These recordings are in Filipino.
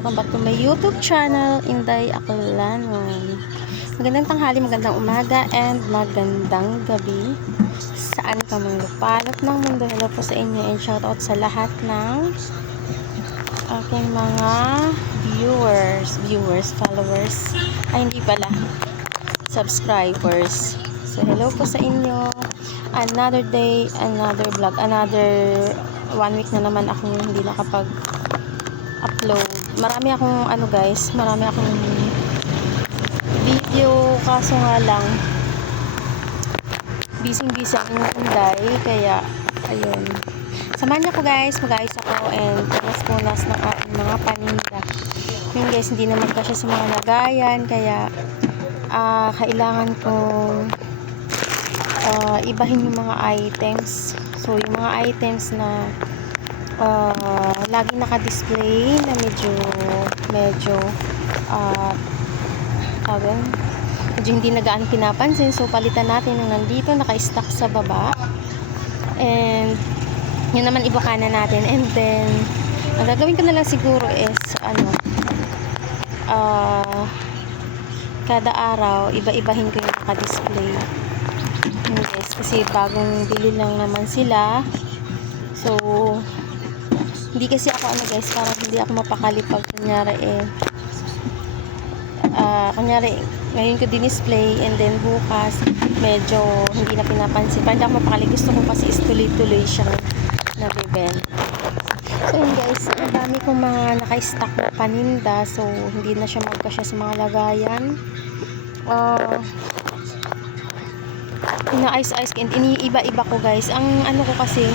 welcome back to my YouTube channel, Inday Aklanon. Magandang tanghali, magandang umaga, and magandang gabi. Saan ka mang lupalot ng mundo, hello po sa inyo and shoutout sa lahat ng aking mga followers. Ay, hindi pala. Subscribers. So, hello po sa inyo. Another day, another vlog, another 1 week na naman akong hindi nakapag-upload. Marami akong marami akong video, kaso nga lang busy ang Inday, kaya ayun. Samahan niyo ko guys, mag-ayos ako and punas ng ating mga paninda. Yun guys, hindi naman kasi sa mga lagayan, kaya kailangan kong ibahin yung mga items. So yung mga items na lagi naka-display na medyo hindi nagaan pinapansin, so palitan natin yung nandito naka-stack sa baba, and yun naman ibukanan natin, and then ang gagawin ko na lang siguro is kada araw iba-ibahin ko yung naka-display. Yes, kasi bagong bili lang naman sila. So, hindi kasi ako guys, parang hindi ako mapakali pag kunyari ngayon ko din-display and then bukas medyo hindi na pinapansin. Parang hindi ako mapakali. Gusto ko kasi is tuloy-tuloy siyang nabibenta. So, yun guys, ang dami kong mga naka-stack na paninda. So, hindi na siya magkasya sa mga lagayan. Ina-ice-ice and iniiba-iba ko guys. Ang ko kasi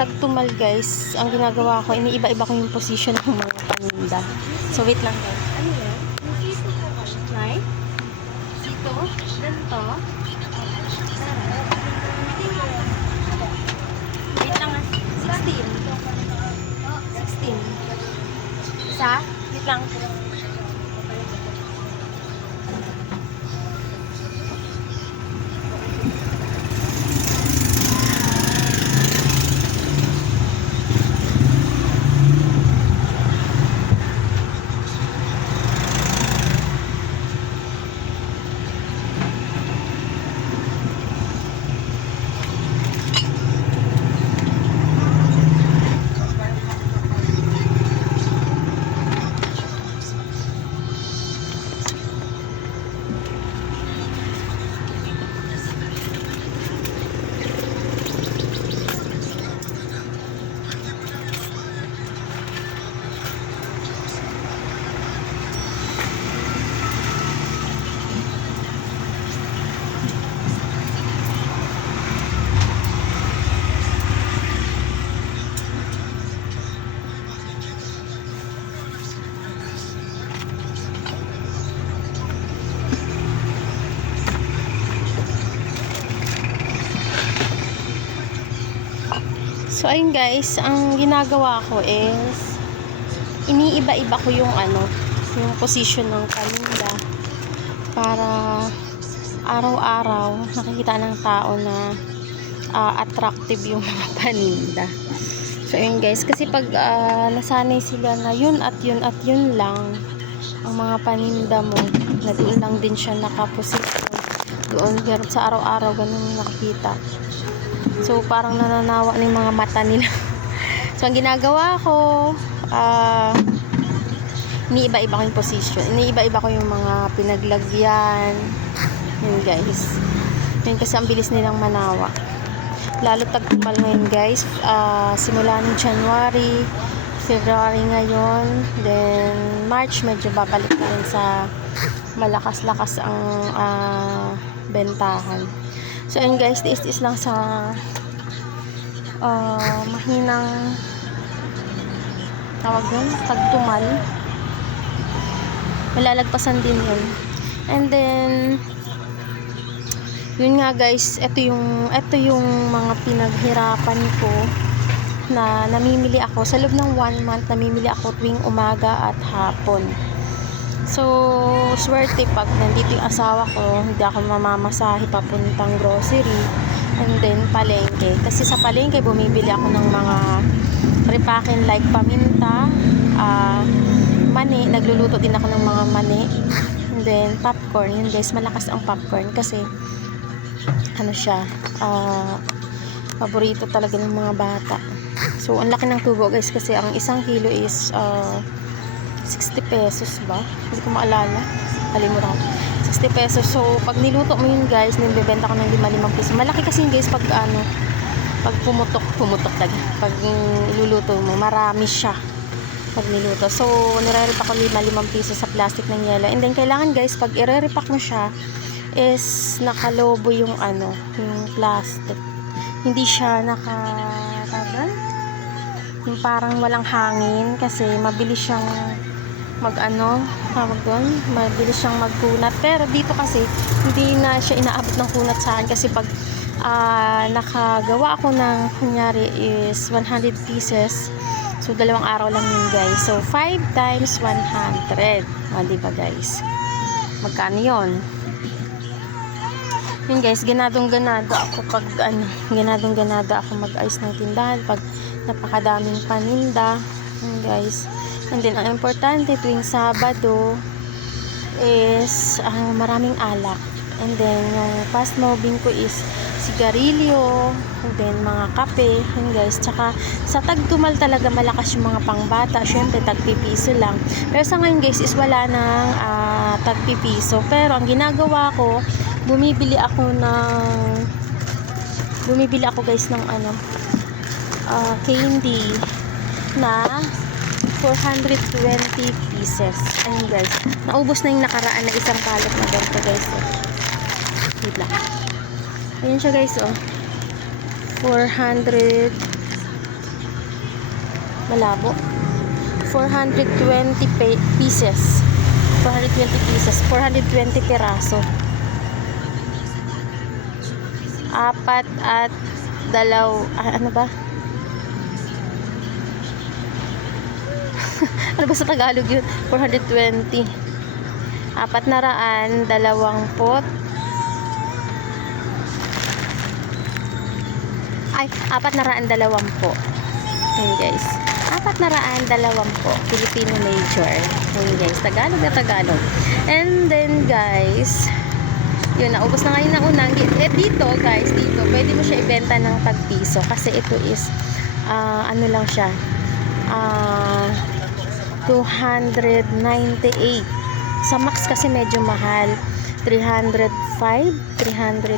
tagtumal guys, ang ginagawa ko, iniiba-iba ko yung position ng mga paninda. So wait lang guys. Ano yan? Yung sito po kasi. Right? Sito? Ganito? Wait lang 16. 16. Isa? Wait lang. So ayun guys, ang ginagawa ko is iniiba-iba ko yung yung position ng paninda para araw-araw nakikita ng tao na attractive yung mga paninda. So ayun guys, kasi pag nasanay sila na yun at yun lang ang mga paninda mo, na doon lang din siya nakaposisyon, doon sa araw-araw ganun nakikita. So, parang nananawa ng mga mata nila. So, ang ginagawa ko, iniiba-iba ko yung position. Iniiba-iba ko yung mga pinaglagyan. Yun, guys. Yun, kasi ang bilis nilang manawa. Lalo tagtumal ngayon, guys. Simula ng January, February ngayon, then March, medyo babalik na rin sa malakas-lakas ang bentahan. So, ayun guys, is lang sa mahinang tawag yun, tagtumal. Malalagpasan din yun. And then, yun nga guys, ito yung mga pinaghirapan ko na namimili ako. Sa loob ng 1 month, namimili ako tuwing umaga at hapon. So, swerte pag nandito yung asawa ko, hindi ako mamamasahe papuntang grocery. And then palengke. Kasi sa palengke bumibili ako ng mga repacken like paminta, mani, nagluluto din ako ng mga mani. And then popcorn. Yun guys, malakas ang popcorn kasi ano siya, paborito talaga ng mga bata. So ang laki ng tubo guys kasi ang isang kilo is 60 pesos ba? Hindi ko maalala. Kalimutan ko. 60 pesos. So, pag niluto mo yun guys, nilibenta ko ng 5 piso. Malaki kasi guys pag pag pumutok talaga. Pag iluluto mo, marami siya pag niluto. So, nire-repack ko 5 piso sa plastic ng yelo. And then, kailangan guys, pag ire-repack mo siya, is nakalobo yung yung plastic. Hindi siya yung parang walang hangin kasi mabilis siyang mabilis siyang magkunat. Pero dito kasi hindi na siya inaabot ng kunat sa akin kasi pag nakagawa ako ng kunyari is 100 pieces, so 2 araw lang yun guys. So 5 times 100, diba guys, magkano yun? Yun guys, ganadong-ganado ako pag ganadong-ganado ako mag-ayos ng tindahan pag napakadaming paninda. Yun guys. And then, ang importante tuwing Sabado is maraming alak. And then, yung fast moving ko is sigarilyo, and then mga kape, yun guys. Tsaka, sa tagtumal talaga malakas yung mga pangbata. Syempre, tagpipiso lang. Pero sa ngayon guys, is wala nang tagpipiso. Pero, ang ginagawa ko, bumibili ako guys ng candy na 420 pieces. Ayun guys, naubos na yung nakaraan na isang palot na ganito guys. Wait lang. Ayun siya guys 400 malabo 420 pieces 420 piraso. 4 at 2 ano ba? Ano ba sa Tagalog yun? 420. 420. Ay, 420. Yun guys. 420. Filipino major. Yun guys. Tagalog na Tagalog. And then guys, yun, naubos na ngayon ng unang. Dito guys, dito, pwede mo siya ibenta ng tagpiso. Kasi ito is, ano lang siya, 298. Sa Max kasi medyo mahal. 305, 310.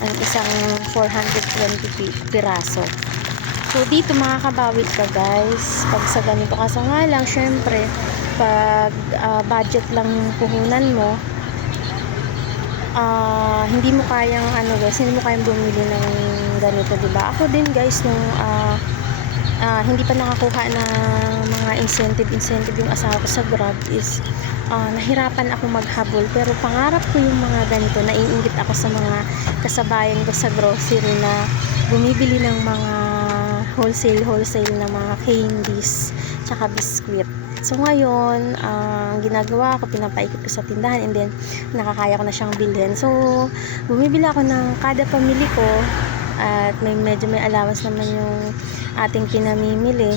Ang isang 420 piraso. So, dito makakabawi ka guys. Pag sa ganito. Kaso nga lang, syempre, pag budget lang yung puhunan mo, hindi mo kayang hindi mo kayang bumili ng ganito, diba? Ako din guys, nung hindi pa nakakuha ng mga incentive yung asawa ko sa Grab is nahirapan ako maghabol, pero pangarap ko yung mga ganito. Naiinggit ako sa mga kasabayan ko sa grocery na bumibili ng mga wholesale na mga candies tsaka biskwit. So ngayon, ang ginagawa ko, pinapaikot ko sa tindahan and then nakakaya ko na siyang bilhin. So bumibili ako ng kada pamili ko at medyo may allowance naman yung ating pinamimili.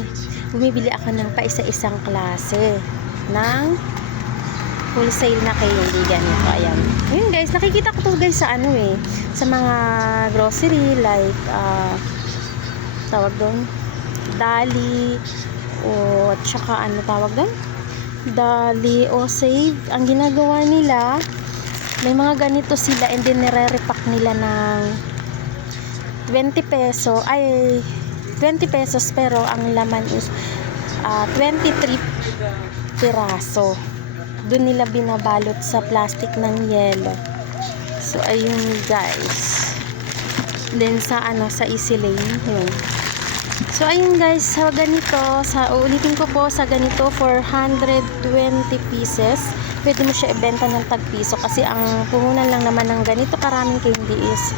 Bumibili ako ng paisa-isang klase ng wholesale na candy ganito. Ayan. Ayun guys, nakikita ko to guys sa sa mga grocery like tawag doon, Dali o at saka tawag doon, Dali o Save. Ang ginagawa nila, may mga ganito sila and then nire-repack nila ng 20 pesos pero ang laman is 23 piraso. Doon nila binabalot sa plastic ng yelo. So ayun guys. Then sa sa Easy Lane, yun. So ayun guys, sa ganito, uulitin ko po, sa ganito 420 pieces. Pwede mo siya ibenta ng tagpiso kasi ang puhunan lang naman ng ganito karaming candy is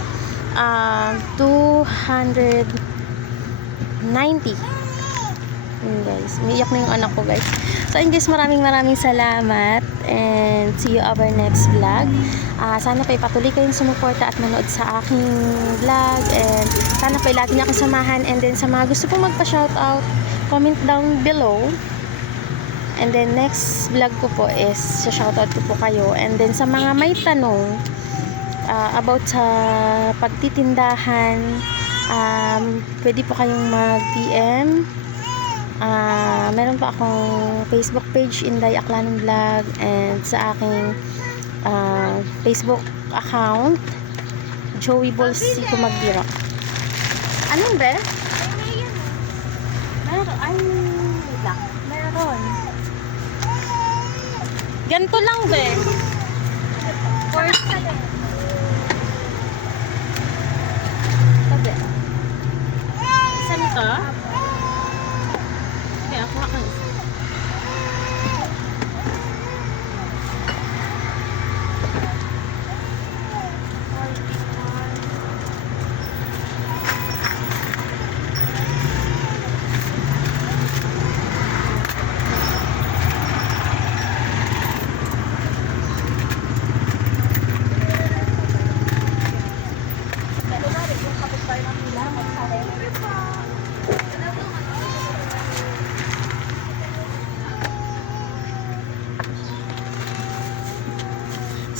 290. Yun guys, umiiyak na yung anak ko guys. So ayun guys, maraming salamat and see you our next vlog. Sana pa patuloy kayong sumuporta at manood sa aking vlog, and sana pa lagi niyo akong samahan. And then sa mga gusto pong magpa-shoutout, comment down below. And then next vlog ko po is sa shoutout ko po kayo. And then sa mga may tanong about sa pagtitindahan, pwede po kayong mag-PM. Meron pa akong Facebook page, Inday Aklanon Vlog, and sa aking Facebook account, Joey Bolsico Magbiro. Anong be? Meron. Ay, lang. Meron. Ganito lang be. Tabi. Isa nito? Okay, ako ka isa.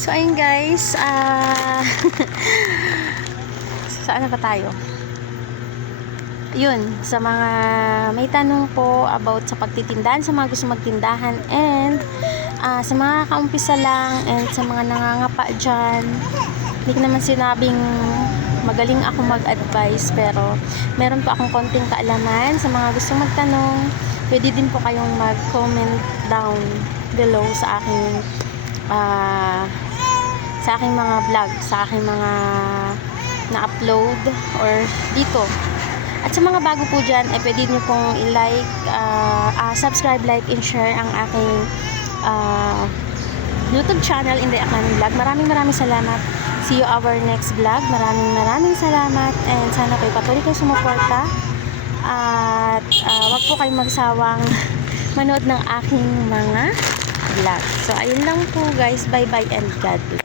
So ayun guys, saan na ba tayo? Yun, sa mga may tanong po about sa pagtitindahan, sa mga gusto magtindahan, and sa mga kaumpisa lang, and sa mga nangangapa dyan, hindi ko naman sinabing magaling ako mag-advise, pero meron pa akong konting kaalaman. Sa mga gusto magtanong, pwede din po kayong mag-comment down below sa aking mga vlog, sa aking mga na-upload or dito. At sa mga bago po dyan, pwede nyo pong i-like, subscribe, like, and share ang aking YouTube channel, Inday Aklanon Vlog. Maraming salamat. See you our next vlog. Maraming salamat, and sana kayo patuloy kayo sumuporta, at wag po kayong magsawang manood ng aking mga vlog. So ayun lang po guys, bye bye and God bless.